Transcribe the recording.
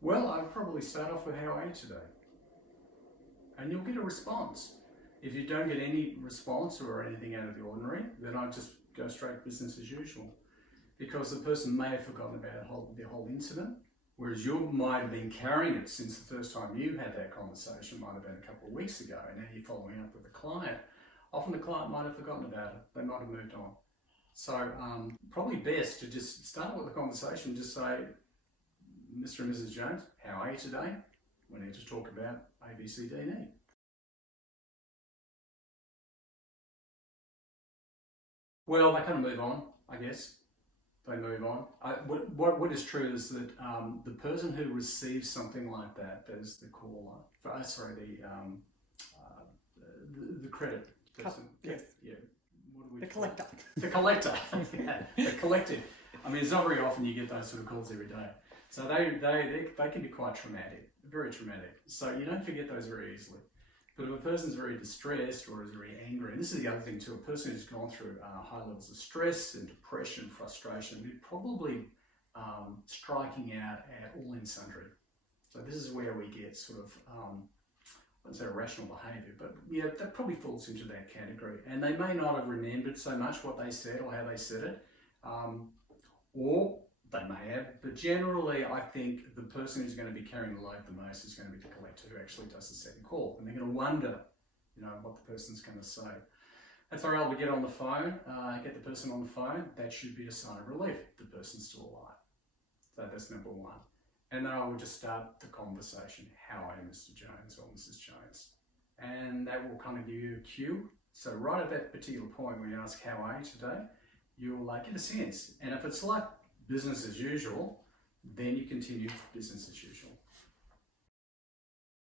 Well, I'd probably start off with how are you today? And you'll get a response. If you don't get any response or anything out of the ordinary, then I'd just go straight business as usual. Because the person may have forgotten about the whole incident, whereas you might have been carrying it since the first time you had that conversation, might have been a couple of weeks ago, and now you're following up with the client. Often the client might have forgotten about it. They might have moved on. So probably best to just start with the conversation, just say, Mr. and Mrs. Jones, how are you today? We need to talk about A, B, C, D, and E. Well, they kind of move on, I guess. They move on. What is true is that the person who receives something like that, as the caller, the credit person. Yes. Yeah. What do we The call it? collector. The collector. Yeah, the collective. I mean, it's not very often you get those sort of calls every day. So they can be quite traumatic, very traumatic. So you don't forget those very easily. But if a person's very distressed or is very angry, and this is the other thing too, a person who's gone through high levels of stress and depression, frustration, they're probably striking out at all in sundry. So this is where we get sort of, I wouldn't say irrational behaviour, but yeah, that probably falls into that category. And they may not have remembered so much what they said or how they said it, or they may have, but generally I think the person who's going to be carrying the load the most is going to be the collector who actually does the second call. And they're going to wonder, what the person's going to say. If they're able to get on the phone, get the person on the phone, that should be a sign of relief. The person's still alive. So that's number one. And then I will just start the conversation. How are you, Mr. Jones or Mrs. Jones? And that will kind of give you a cue. So right at that particular point when you ask, how are you today? You'll get a sense. And if it's like business as usual, then you continue business as usual.